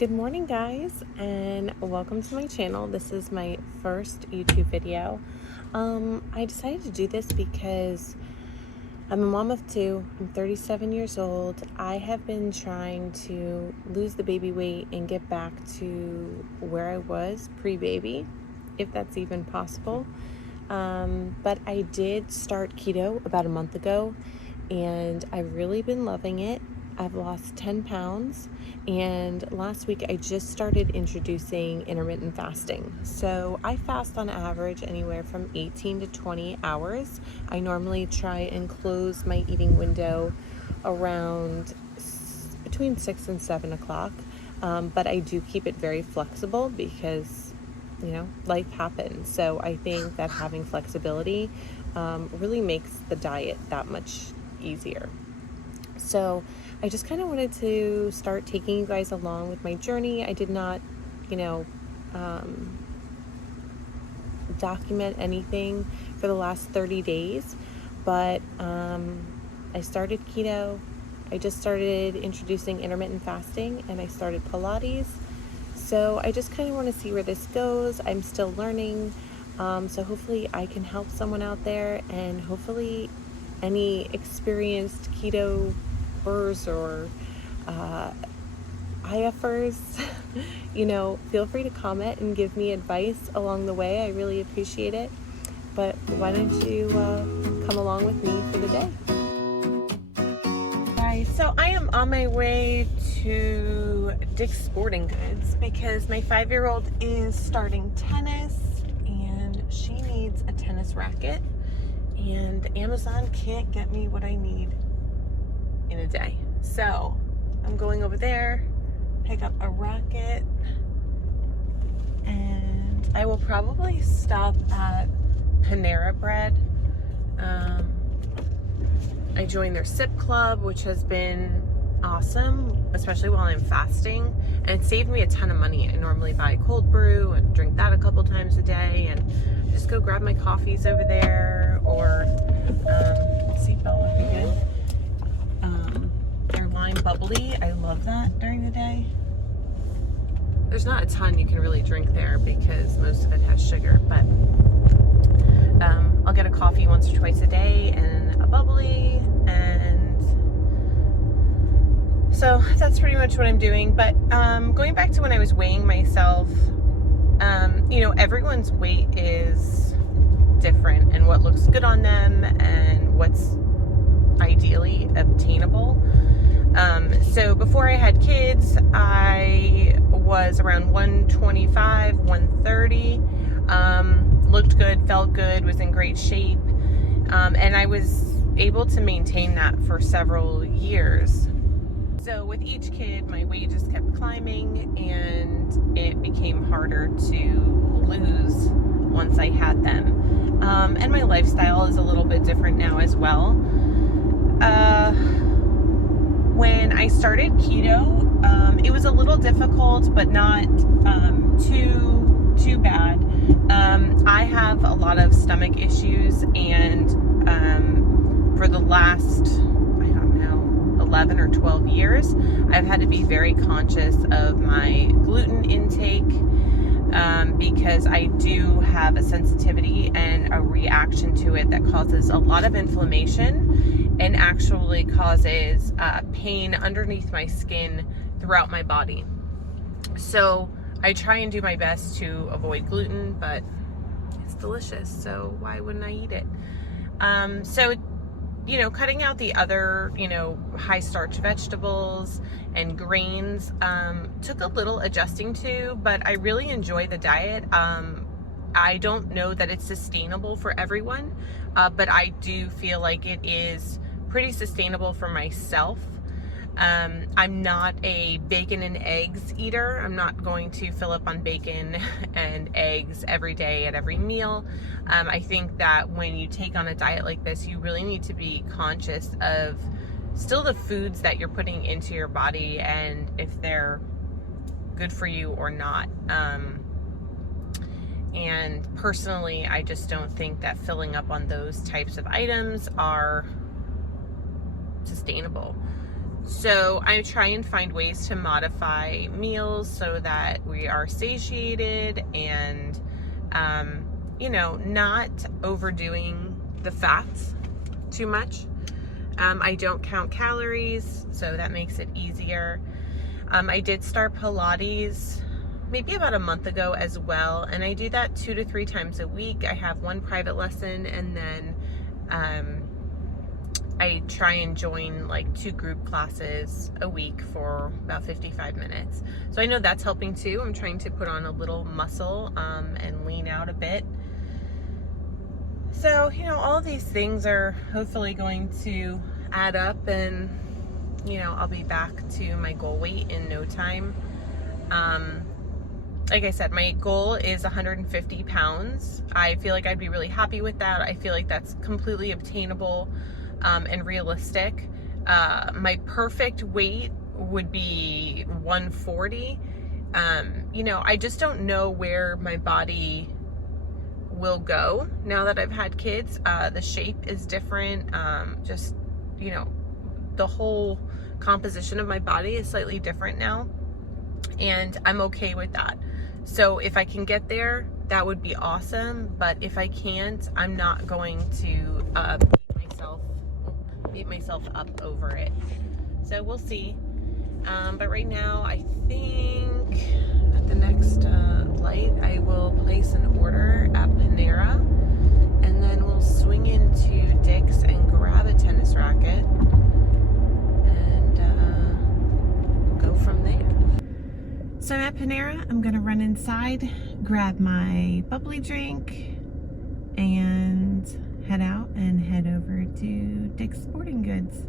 Good morning, guys, and welcome to my channel. This is my first YouTube video. I decided to do this because I'm a mom of two. I'm 37 years old. I have been trying to lose the baby weight and get back to where I was pre-baby, if that's even possible. But I did start keto about a month ago, and I've really been loving it. I've lost 10 pounds, and last week I just started introducing intermittent fasting. So I fast on average anywhere from 18 to 20 hours. I normally try and close my eating window around between 6 and 7 o'clock, but I do keep it very flexible because life happens. So I think that having flexibility really makes the diet that much easier. So I just kind of wanted to start taking you guys along with my journey. I did not, document anything for the last 30 days, but I started keto. I just started introducing intermittent fasting, and I started Pilates. So I just kind of want to see where this goes. I'm still learning. So hopefully I can help someone out there, and hopefully any experienced keto or IFers, feel free to comment and give me advice along the way. I really appreciate it. But why don't you come along with me for the day? Guys, so I am on my way to Dick's Sporting Goods because my 5-year-old is starting tennis and she needs a tennis racket, and Amazon can't get me what I need in a day. So I'm going over there, pick up a racket, and I will probably stop at Panera Bread. I joined their sip club, which has been awesome, especially while I'm fasting, and it saved me a ton of money. I normally buy cold brew and drink that a couple times a day, and just go grab my coffees over there, or seatbelt would be good. Their lime bubbly, I love that during the day. There's not a ton you can really drink there because most of it has sugar, but I'll get a coffee once or twice a day and a bubbly, and so that's pretty much what I'm doing. But going back to when I was weighing myself, everyone's weight is different, and what looks good on them and what's ideally obtainable. So before I had kids, I was around 125, 130, looked good, felt good, was in great shape, and I was able to maintain that for several years. So with each kid, my weight just kept climbing, and it became harder to lose once I had them. And my lifestyle is a little bit different now as well. When I started keto, it was a little difficult, but not too bad. I have a lot of stomach issues, and for the last, 11 or 12 years, I've had to be very conscious of my gluten intake because I do have a sensitivity and a reaction to it that causes a lot of inflammation and actually causes pain underneath my skin throughout my body. So I try and do my best to avoid gluten, but it's delicious, so why wouldn't I eat it? So cutting out the other, high starch vegetables and grains took a little adjusting to, but I really enjoy the diet. I don't know that it's sustainable for everyone, but I do feel like it is pretty sustainable for myself. I'm not a bacon and eggs eater. I'm not going to fill up on bacon and eggs every day at every meal. I think that when you take on a diet like this, you really need to be conscious of still the foods that you're putting into your body and if they're good for you or not. And personally, I just don't think that filling up on those types of items are sustainable. So I try and find ways to modify meals so that we are satiated and, not overdoing the fats too much. I don't count calories, so that makes it easier. I did start Pilates maybe about a month ago as well, and I do that 2 to 3 times a week. I have one private lesson, and then I try and join like 2 group classes a week for about 55 minutes. So I know that's helping too. I'm trying to put on a little muscle and lean out a bit. So, all of these things are hopefully going to add up, and, I'll be back to my goal weight in no time. Like I said, my goal is 150 pounds. I feel like I'd be really happy with that. I feel like that's completely obtainable and realistic. My perfect weight would be 140. I just don't know where my body will go now that I've had kids. The shape is different. The whole composition of my body is slightly different now, and I'm okay with that. So if I can get there, that would be awesome. But if I can't, I'm not going to beat myself up over it. So we'll see. But right now, I think at the next light, I will place an order at Panera, and then we'll swing into Dick's and grab a tennis racket and go from there. So I'm at Panera. I'm gonna run inside, grab my bubbly drink, and head out and head over to Dick's Sporting Goods.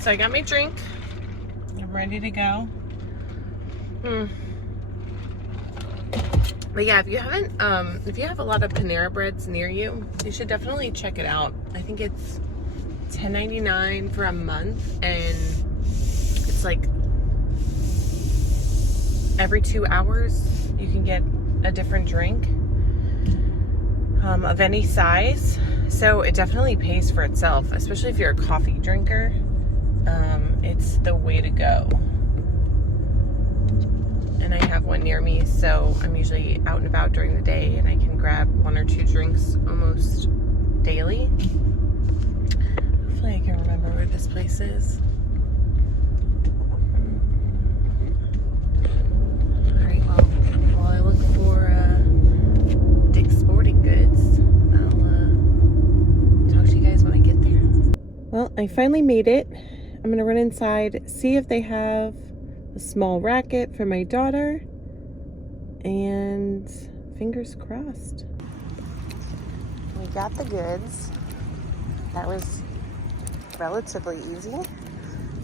So I got my drink. I'm ready to go. But yeah, if you have a lot of Panera Breads near you, you should definitely check it out. I think it's $10.99 for a month, and it's like every 2 hours you can get a different drink of any size. So it definitely pays for itself, especially if you're a coffee drinker. It's the way to go. And I have one near me, so I'm usually out and about during the day, and I can grab 1 or 2 drinks almost daily. Hopefully I can remember where this place is. Alright, well, while I look for Dick's Sporting Goods, I'll talk to you guys when I get there. Well, I finally made it. I'm gonna run inside, see if they have a small racket for my daughter, and fingers crossed. We got the goods. That was relatively easy,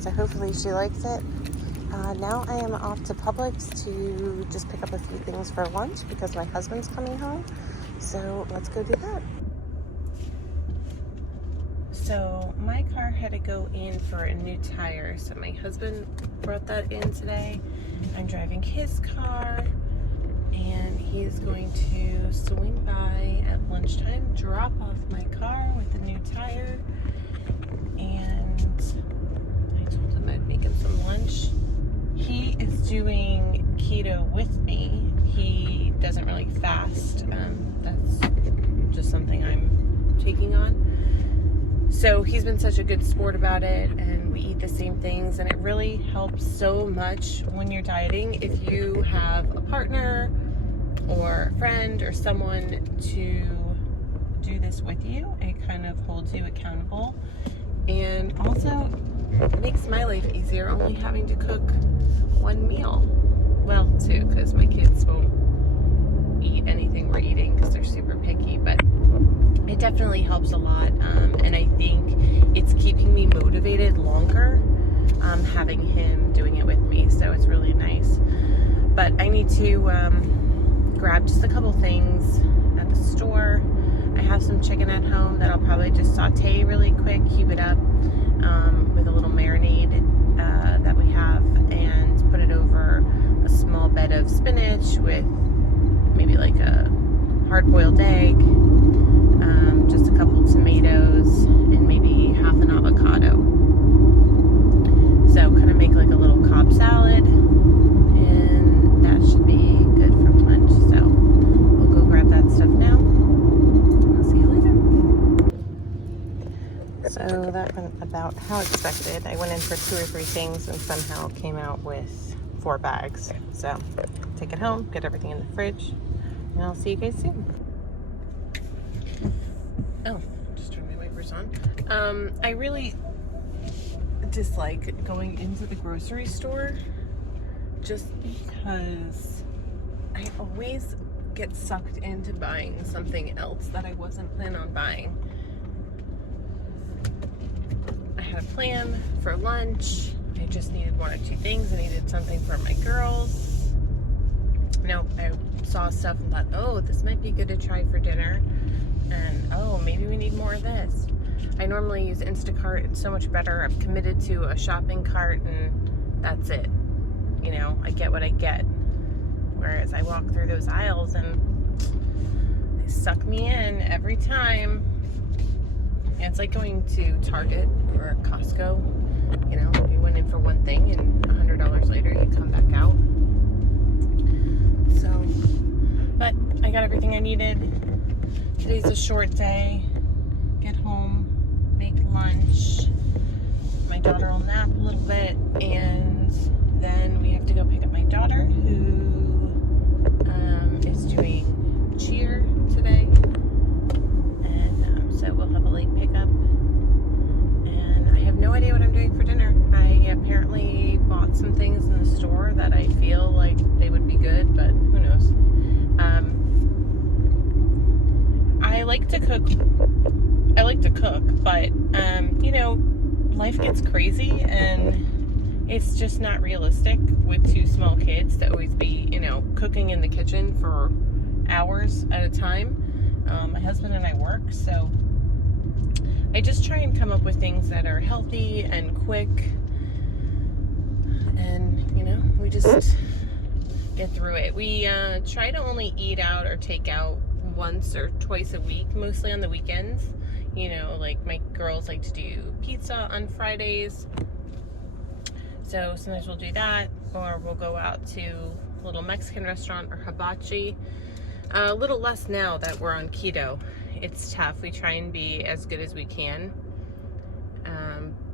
so hopefully she likes it. Now I am off to Publix to just pick up a few things for lunch because my husband's coming home, so let's go do that. So my car had to go in for a new tire, so my husband brought that in today. I'm driving his car, and he's going to swing by at lunchtime, drop off my car with a new tire, and I told him I'd make him some lunch. He is doing keto with me. He doesn't really fast. That's just something I'm taking on. So he's been such a good sport about it, and we eat the same things, and it really helps so much when you're dieting if you have a partner or a friend or someone to do this with you. It kind of holds you accountable, and also makes my life easier only having to cook 1 meal. Well, 2, because my kids won't eat anything we're eating because they're super picky, but it definitely helps a lot, and I think it's keeping me motivated longer, having him doing it with me, so it's really nice. But I need to grab just a couple things at the store. I have some chicken at home that I'll probably just saute really quick, cube it up with a little marinade that we have, and put it over a small bed of spinach with maybe like a hard-boiled egg, just a couple tomatoes, and maybe half an avocado. So that went about how expected. I went in for 2 or 3 things and somehow came out with 4 bags. So take it home, get everything in the fridge, and I'll see you guys soon. Oh, just turned my wipers on. I really dislike going into the grocery store just because I always get sucked into buying something else that I wasn't planning on buying. I had a plan for lunch. I just needed 1 or 2 things. I needed something for my girls. I saw stuff and thought, oh, this might be good to try for dinner. And oh, maybe we need more of this. I normally use Instacart. It's so much better. I'm committed to a shopping cart and that's it. You know, I get what I get. Whereas I walk through those aisles and they suck me in every time. And it's like going to Target or Costco. You know, you went in for one thing and $100 later you come back out. So, but I got everything I needed. Today's a short day. Get home, make lunch. My daughter will nap a little bit, and then we have to go pick up my daughter who is doing cheer today. And so we'll have a late pickup. And I have no idea what I'm doing for dinner. I apparently bought some things in the store that I feel like they would be good, but who knows. I like to cook, but you know, life gets crazy and it's just not realistic with 2 small kids to always be, you know, cooking in the kitchen for hours at a time. My husband and I work, so I just try and come up with things that are healthy and quick, and you know, we just get through it. We try to only eat out or take out once or twice a week, mostly on the weekends. You know, like my girls like to do pizza on Fridays, so sometimes we'll do that, or we'll go out to a little Mexican restaurant or hibachi. A little less now that we're on keto. It's tough. We try and be as good as we can.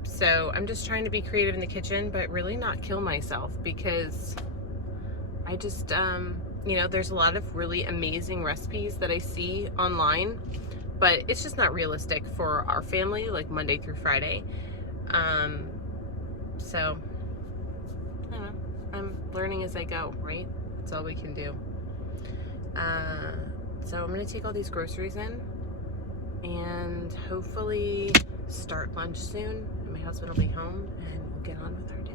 So I'm just trying to be creative in the kitchen, but really not kill myself, because I just, you know, there's a lot of really amazing recipes that I see online, but it's just not realistic for our family, like Monday through Friday. So, I don't know. I'm learning as I go, right? That's all we can do. So I'm going to take all these groceries in and hopefully start lunch soon. My husband will be home and we'll get on with our day.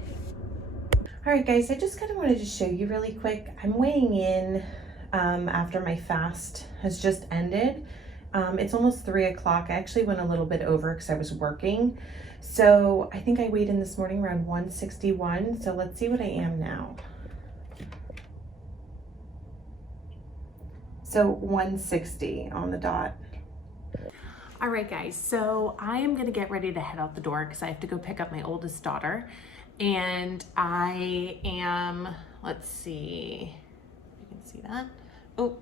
All right, guys, I just kind of wanted to show you really quick. I'm weighing in after my fast has just ended. It's almost 3 o'clock. I actually went a little bit over because I was working. So I think I weighed in this morning around 161. So let's see what I am now. So 160 on the dot. All right, guys, so I am gonna get ready to head out the door because I have to go pick up my oldest daughter. And I am, let's see, you can see that. Oh,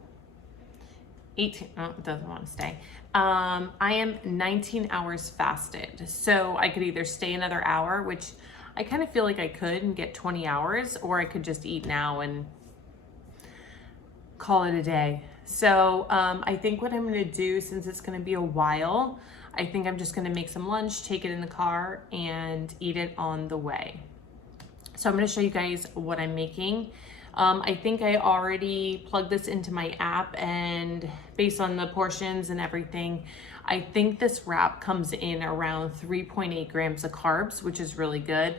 18, oh, it doesn't want to stay. I am 19 hours fasted. So I could either stay another hour, which I kind of feel like I could and get 20 hours, or I could just eat now and call it a day. So I think what I'm gonna do, since it's gonna be a while, I think I'm just gonna make some lunch, take it in the car, and eat it on the way. So I'm gonna show you guys what I'm making. I think I already plugged this into my app, and based on the portions and everything, I think this wrap comes in around 3.8 grams of carbs, which is really good.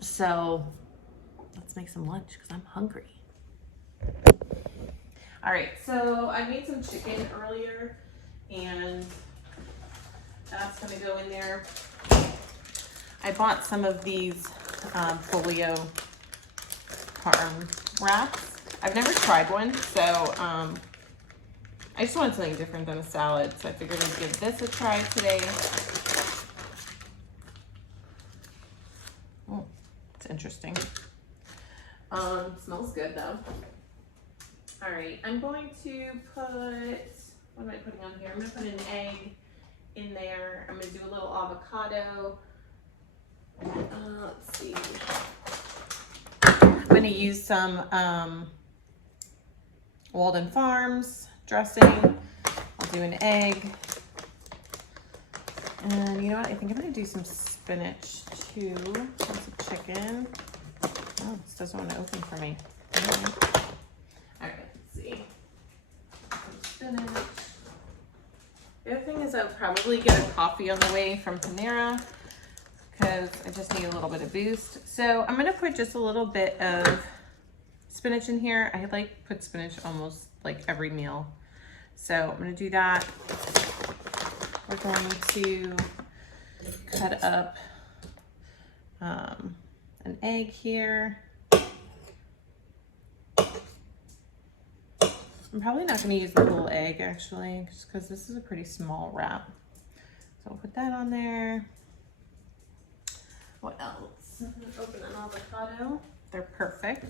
So let's make some lunch because I'm hungry. All right, so I made some chicken earlier, and that's gonna go in there. I bought some of these folio parm wraps. I've never tried one, so I just wanted something different than a salad, so I figured I'd give this a try today. Oh, it's interesting. Smells good though. All right, I'm going to put, what am I putting on here? I'm gonna put an egg in there. I'm gonna do a little avocado. Let's see. I'm gonna use some Walden Farms dressing. I'll do an egg. And you know what? I think I'm gonna do some spinach too. That's a chicken. Oh, this doesn't want to open for me. All right, let's see. Some spinach. The other thing is I'll probably get a coffee on the way from Panera because I just need a little bit of boost. So I'm gonna put just a little bit of spinach in here. I like put spinach almost like every meal. So I'm gonna do that. We're going to cut up an egg here. I'm probably not going to use the whole egg actually, just because this is a pretty small wrap. So I'll put that on there. What else? I'm going to open an avocado. They're perfect.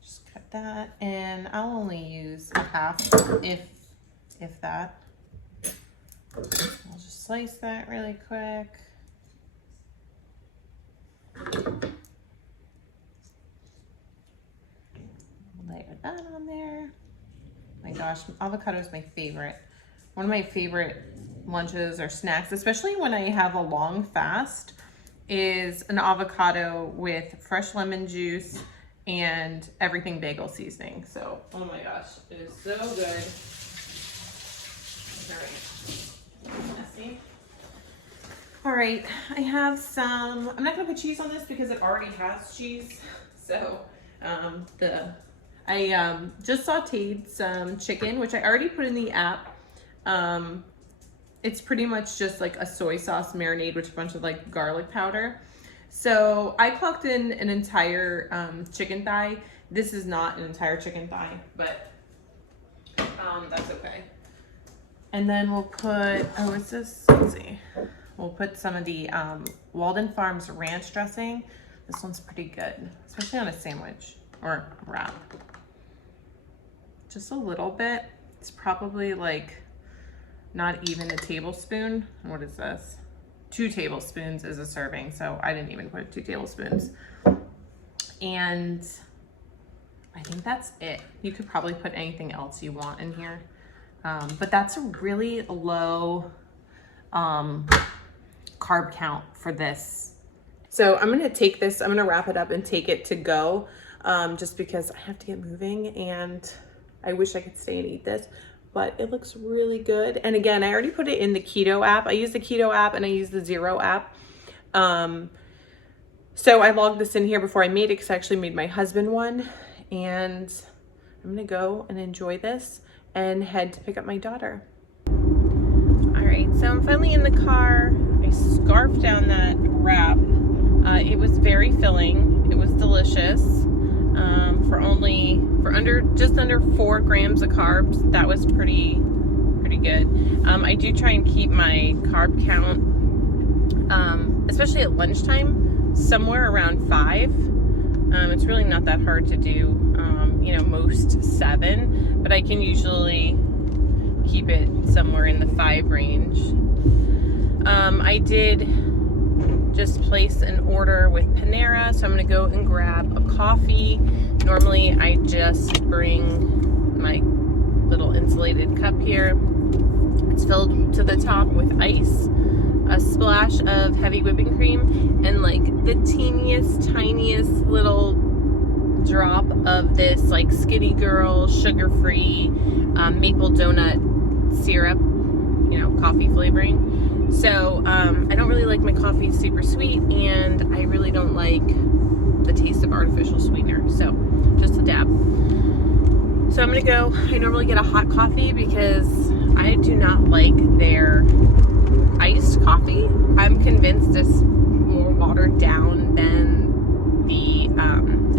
Just cut that, and I'll only use a half, if that. I'll just slice that really quick. Layer that on there. My gosh, avocado is my favorite. One of my favorite lunches or snacks, especially when I have a long fast, is an avocado with fresh lemon juice and everything bagel seasoning. So, oh my gosh, it is so good. All right. Messy. All right, I have some, I'm not gonna put cheese on this because it already has cheese. So I just sauteed some chicken, which I already put in the app. It's pretty much just like a soy sauce marinade with a bunch of like garlic powder. So I clocked in an entire chicken thigh. This is not an entire chicken thigh, but that's okay. And then we'll put, oh, what's this? Let's see. We'll put some of the Walden Farms ranch dressing. This one's pretty good, especially on a sandwich or wrap. Just a little bit. It's probably like not even a tablespoon. What is this? 2 tablespoons is a serving, so I didn't even put 2 tablespoons. And I think that's it. You could probably put anything else you want in here. But that's a really low carb count for this. So I'm gonna take this, I'm gonna wrap it up and take it to go, just because I have to get moving and I wish I could stay and eat this, but it looks really good. And again, I already put it in the keto app. I use the keto app and I use the Zero app. So I logged this in here before I made it because I actually made my husband one, and I'm gonna go and enjoy this and head to pick up my daughter. All right, so I'm finally in the car. I scarfed down that wrap. It was very filling. It was delicious. For just under 4 grams of carbs. That was pretty good. I do try and keep my carb count, especially at lunchtime, somewhere around 5. It's really not that hard to do. Most 7, but I can usually keep it somewhere in the 5 range. I did just place an order with Panera, so I'm gonna go and grab a coffee. Normally I just bring my little insulated cup here. It's filled to the top with ice, a splash of heavy whipping cream, and like the teeniest, tiniest little drop of this like Skinny Girl sugar-free maple donut syrup, coffee flavoring. So I don't really like my coffee super sweet, and I really don't like the taste of artificial sweetener, so just a dab. So I'm gonna go. I normally get a hot coffee because I do not like their iced coffee. I'm convinced it's more watered down than the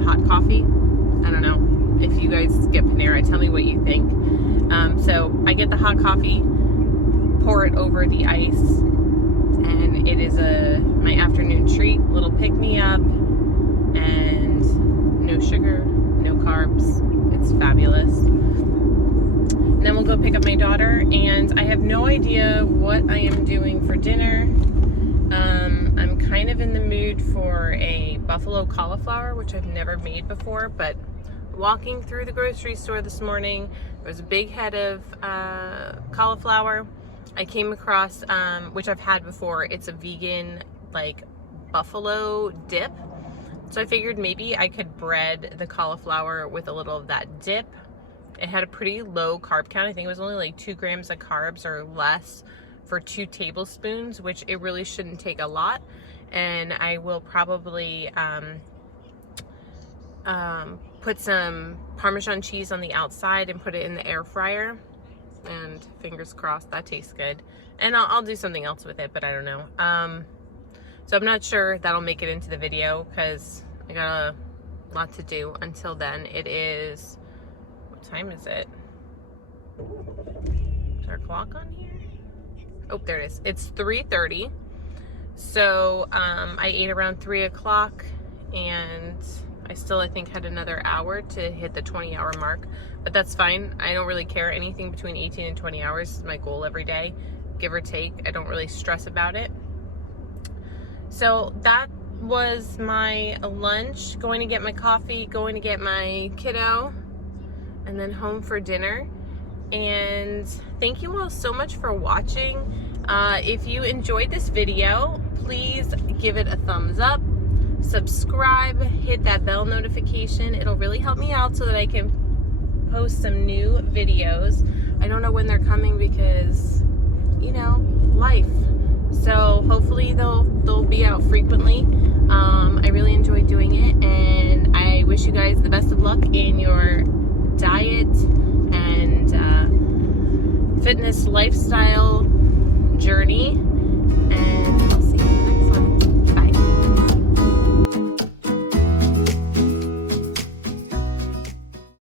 hot coffee. I don't know. If you guys get Panera, tell me what you think. So I get the hot coffee, pour it over the ice, and it is my afternoon treat, little pick-me-up, and no sugar, no carbs. It's fabulous. And then we'll go pick up my daughter, and I have no idea what I am doing for dinner. I'm kind of in the mood for a buffalo cauliflower, which I've never made before, but walking through the grocery store this morning, there was a big head of cauliflower. I came across, which I've had before, it's a vegan, like, buffalo dip. So I figured maybe I could bread the cauliflower with a little of that dip. It had a pretty low carb count. I think it was only like 2 grams of carbs or less for 2 tablespoons, which it really shouldn't take a lot. And I will probably put some Parmesan cheese on the outside and put it in the air fryer. And fingers crossed, that tastes good. And I'll do something else with it, but I don't know. So I'm not sure that'll make it into the video because I got a lot to do until then. It is, what time is it? Is there a clock on here? Oh, there it is. It's 3:30. So I ate around 3 o'clock, and I still, I think, had another hour to hit the 20-hour mark, but that's fine. I don't really care. Anything between 18 and 20 hours is my goal every day, give or take. I don't really stress about it. So that was my lunch, going to get my coffee, going to get my kiddo, and then home for dinner. And thank you all so much for watching. If you enjoyed this video, please give it a thumbs up, subscribe, hit that bell notification. It'll really help me out so that I can post some new videos. I don't know when they're coming because, you know, life. So hopefully they'll be out frequently. I really enjoy doing it, and I wish you guys the best of luck in your diet and fitness lifestyle journey.